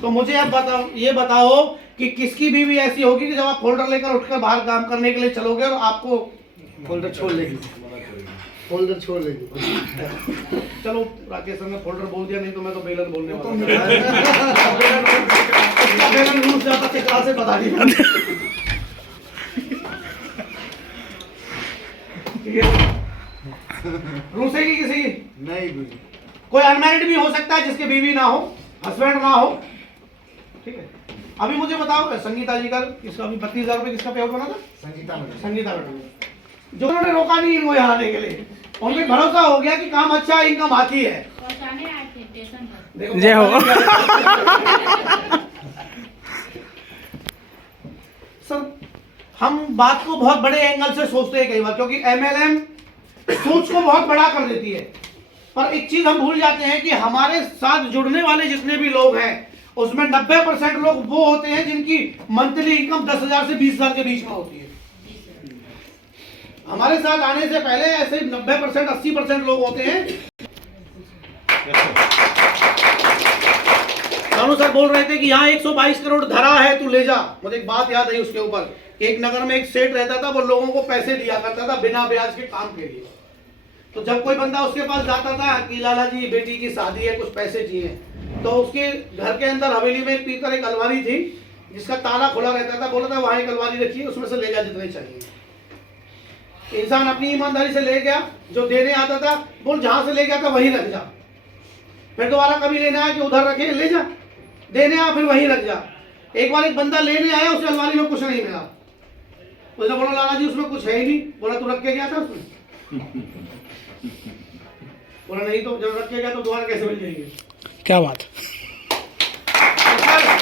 तो मुझे अब बताओ, ये बताओ कि किसकी बीवी ऐसी होगी कि जब आप फोल्डर लेकर उठकर बाहर काम करने के लिए चलोगे और आपको फोल्डर छोड़ लेगी, फोल्डर छोड़ लेगी। चलो राकेश सर ने फोल्डर बोल दिया, नहीं तो मैं तो बेलन बोलने वाला था। बेलन रूस जाता थे, कहाँ से पता नहीं। रूसेगी किसी की नहीं, कोई अनमैरिड भी हो सकता है जिसके बीवी ना हो, हस्बैंड ना हो, ठीक है। अभी मुझे बताओ संगीता जी का इसका अभी 32,000 रुपये किसका पेआउट बना था? संगीता मैडम, जो उन्होंने रोका नहीं इनको यहाँ आने के लिए, उनमें भरोसा हो गया कि काम अच्छा, इनकम आती है। जय हो। सर हम बात को बहुत बड़े एंगल से सोचते हैं कई बार, क्योंकि MLM सोच को बहुत बड़ा कर देती है, पर एक चीज हम भूल जाते हैं कि हमारे साथ जुड़ने वाले जितने भी लोग हैं उसमें 90% लोग वो होते हैं जिनकी मंथली इनकम 10,000 से 20,000 के बीच में होती है। हमारे साथ आने से पहले ऐसे 90% 80% लोग होते हैं। कानू सर बोल रहे थे कि यहाँ 122 करोड़ धरा है, तू ले जा। मुझे एक बात याद आई उसके ऊपर, एक नगर में एक सेठ रहता था, वो लोगों को पैसे दिया करता था बिना ब्याज के काम के लिए। तो जब कोई बंदा उसके पास जाता था कि लाला जी बेटी की शादी है, कुछ पैसे चाहिए, तो उसके घर के अंदर हवेली में पीकर एक अलमारी थी जिसका ताला खुला रहता था, बोला था वहां एक अलमारी रखी है, उसमें से ले जा जितने चाहिए। इंसान अपनी ईमानदारी से ले गया, जो देने आता था बोल जहां से ले गया था वहीं रख जा, फिर दोबारा कभी लेने आया कि उधर रखे, ले जा, देने आ फिर वहीं रख जा। एक बार एक बंदा लेने आया, उसे अलमारी में कुछ नहीं मिला, उसने बोला लाला जी उसमें कुछ है ही नहीं। बोला तू रख के गया था उसमें? बोला नहीं, तो जब रख के गया तो दोबारा कैसे मिल जाएंगे? क्या बात।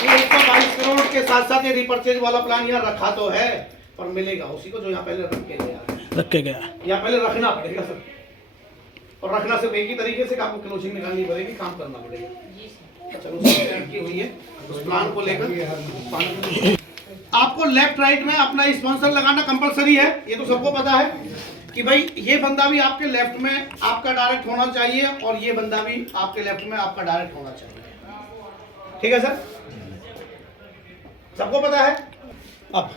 122 करोड़ के साथ साथ ये रिपर्चेज वाला प्लान यहाँ रखा तो है, पर मिलेगा उसी को जो यहाँ पहले रख के गया। यहाँ पहले रखना पड़ेगा सर, और रखना सिर्फ एक ही तरीके से, आपको क्लोजिंग निकालनी पड़ेगी, काम करना पड़ेगा। चलो की हुई है उस प्लान को लेकर। आपको लेफ्ट राइट में अपना स्पॉन्सर लगाना कंपलसरी है, ये तो सबको पता है कि भाई ये बंदा भी आपके लेफ्ट में आपका डायरेक्ट होना चाहिए और ये बंदा भी आपके लेफ्ट में आपका डायरेक्ट होना चाहिए, ठीक है सर, सबको पता है। अब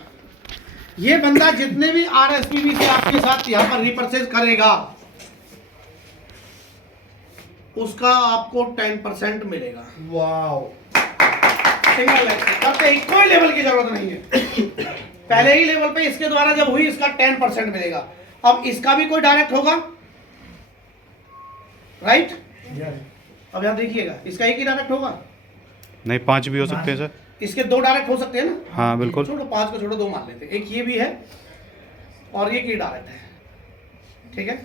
ये बंदा जितने भी RSPB से आपके साथ यहाँ पर रिपर्चेज करेगा उसका आपको 10% मिलेगा। वाओ, सिंगल करते ही कोई लेवल की जरूरत नहीं है, पहले ही लेवल पे इसके द्वारा जब हुई इसका 10% मिलेगा। अब इसका भी कोई डायरेक्ट होगा, राइट? अब यहां देखिएगा, इसका एक ही डायरेक्ट होगा नहीं, 5 भी हो सकते हैं सर। इसके 2 डायरेक्ट हो सकते हैं ना? हाँ बिल्कुल। छोड़ो 5 को छोड़ो, 2 मान लेते हैं, एक ये भी है और ये की डायरेक्ट है, ठीक है।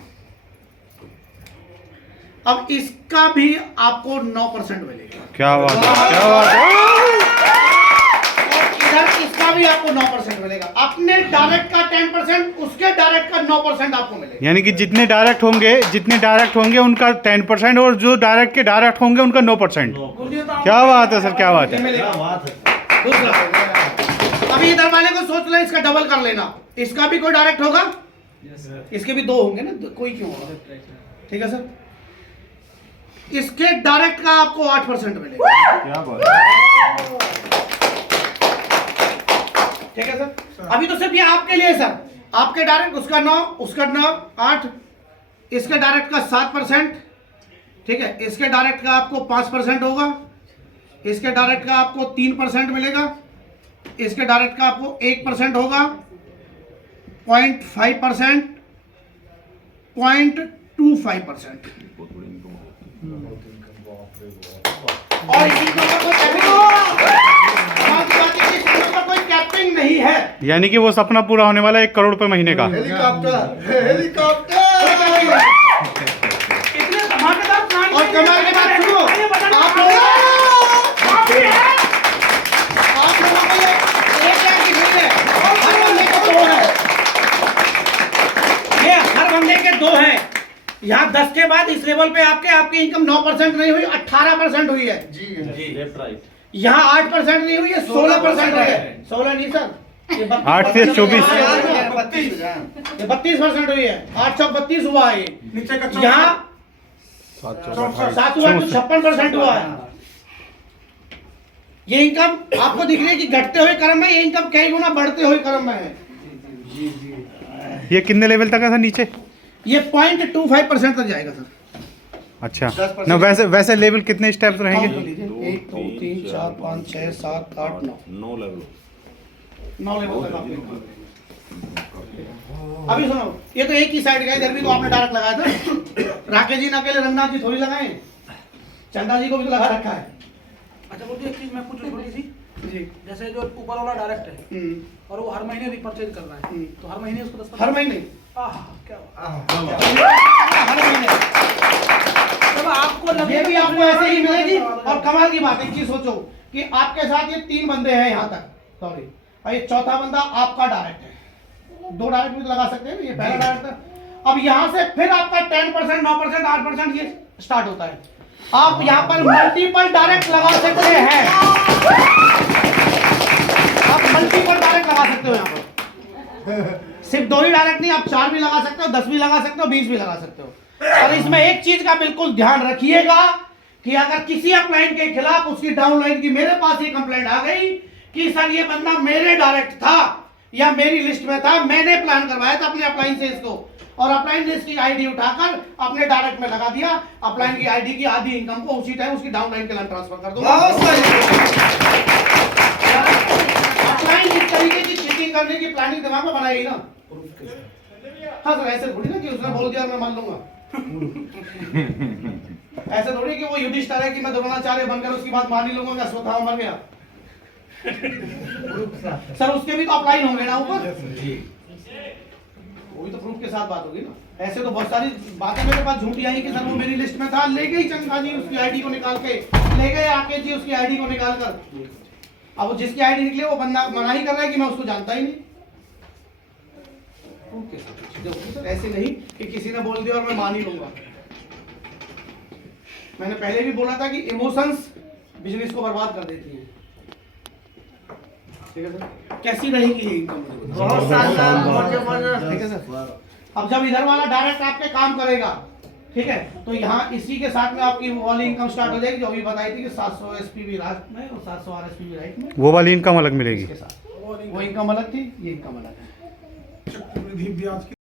अब इसका भी आपको 9% मिलेगा। क्या बात है, क्या बात है। इधर इसका भी आपको 9% मिलेगा। अपने डायरेक्ट का 10%, उसके डायरेक्ट का 9% आपको मिलेगा। यानी कि जितने डायरेक्ट होंगे उनका 10% और जो डायरेक्ट के डायरेक्ट होंगे उनका 9%। क्या बात है सर, क्या बात है। दूसरा, अभी इधर वाले को सोच ले, इसका डबल कर लेना, इसका भी कोई डायरेक्ट होगा, इसके भी 2 होंगे ना, कोई क्यों होगा, ठीक है सर। इसके डायरेक्ट का आपको 8% मिलेगा। क्या बात है, ठीक है सर। अभी तो सिर्फ ये आपके लिए सर, आपके डायरेक्ट उसका 9, उसका 9, 8, इसके डायरेक्ट का 7%, ठीक है। इसके डायरेक्ट का आपको 5% होगा, इसके डायरेक्ट का आपको 3% मिलेगा, इसके डायरेक्ट का आपको 1% होगा, 0.5%, 0.25%, और इसी कोई कैपिंग नहीं है। यानी कि वो सपना पूरा होने वाला है 1 करोड़ रुपए महीने का। हेलीकॉप्टर इतने धमाकेदार प्लान, और कमाल की बात सुनो, आप लोग एक की नहीं है, हर बंदे के 2 है, ये हर बंदे के 2 है। यहाँ 10 के बाद इस लेवल पे आपकी इनकम 9% नहीं हुई, 18% हुई है जी, लेफ्ट राइट। यहाँ 8% नहीं हुई है, 16% हुई है। 16 नहीं सर, 8 से 24, ये 32% हुई है। 8 चौक 32 हुआ है, यहाँ 7 हुआ तो 56% हुआ है। ये इनकम आपको दिख रही है कि घटते हुए क्रम में, ये इनकम कई गुना बढ़ते हुए क्रम में है। ये कितने लेवल तक है सर नीचे? ये 0.25% तक जाएगा सर। अच्छा 10% ना, वैसे लेवल कितने स्टेप्स काउंट कर रहेंगे? लीजिए, 1 2 3 4 5 6 7 8 9 9 लेवल तक आपने। अभी सुनो, ये तो एक ही साइड का, इधर भी तो आपने डायरेक्ट लगाया था। राकेश जी ने अकेले, रंगनाथ जी थोड़ी लगाए, चंदा जी को भी तो लगा रखा है। अच्छा बोलिए, एक चीज मैं पूछूं छोटी सी, जी जैसे जो ऊपर वाला डायरेक्ट है और वो हर महीने रिपर्चेज कर रहा है, तो हर महीने उसको 10% हर महीने, क्या बात। हर महीने चलो आपको ये भी आपको ऐसे ही मिलेगी। और कमाल की बात, एक चीज सोचो कि आपके साथ ये 3 बंदे हैं यहाँ तक, सॉरी, और ये चौथा बंदा आपका डायरेक्ट है। 2 डायरेक्ट भी तो लगा सकते हैं, ये पहला डायरेक्ट है। अब यहाँ से फिर आपका 10%, 9%, 8% ये स्टार्ट होता है। आप यहाँ पर मल्टीपल डायरेक्ट लगा सकते हैं, आप मल्टीपल डायरेक्ट लगा सकते हो यहाँ पर। सिर्फ 2 ही डायरेक्ट नहीं, आप 4 भी लगा सकते हो, 10 भी लगा सकते हो, 20 भी लगा सकते हो। और इसमें एक चीज का बिल्कुल ध्यान रखिएगा कि अगर किसी अपलाइन के खिलाफ उसकी डाउनलाइन की मेरे पास ये कंप्लेंट आ गई कि सर ये बंदा मेरे डायरेक्ट था या मेरी लिस्ट में था, मैंने प्लान करवाया था अपने अपलाइन से इसको, और अपलाइन ने इसकी आईडी उठाकर अपने डायरेक्ट में लगा दिया, अपलाइन की आईडी की आधी इनकम को उसी टाइम उसकी डाउनलाइन के नाम ट्रांसफर कर दूंगा। अपलाइन इस तरीके की चीटिंग करने की प्लानिंग दिमाग में बनाएगी ना। हाँ सर, ऐसे थोड़ी ना कि उसने बोल दिया मैं मान लूंगा। ऐसे थोड़ी कि वो युधिष्ठिर है कि मैं द्रोणाचार्य बनकर उसकी बात मान ही लूंगा कि अश्वत्थामा मर गया। सर उसके भी तो अपलाइन होंगे ना ऊपर, वो भी तो प्रूफ के साथ बात होगी ना। ऐसे तो बहुत सारी बातें मेरे पास झूठी आई कि सर वो मेरी लिस्ट में था, ले गई चंदा जी उसकी आईडी को निकाल के, ले गए आके जी उसकी आईडी को निकाल कर। अब वो जिसकी आईडी निकले वो बंदा मना ही कर रहा है कि मैं उसको जानता ही नहीं। सर ऐसे नहीं कि किसी ने बोल दिया और मैं मान ही लूंगा। मैंने पहले भी बोला था कि इमोशंस बिजनेस को बर्बाद कर देती हैं। ठीक है सर, कैसी रहेगी ये इनकम? बहुत शानदार, ठीक है सर। अब जब इधर वाला डायरेक्ट आपके काम करेगा, ठीक है, तो यहाँ इसी के साथ में आपकी वो वाली इनकम स्टार्ट हो जाएगी जो अभी बताई थी कि 700 एसपीवी रात में और 700 आरएसपीवी राइट में। वो वाली इनकम अलग मिलेगी। इसके साथ वो इनकम अलग थी, ये इनकम अलग है। ब्याज की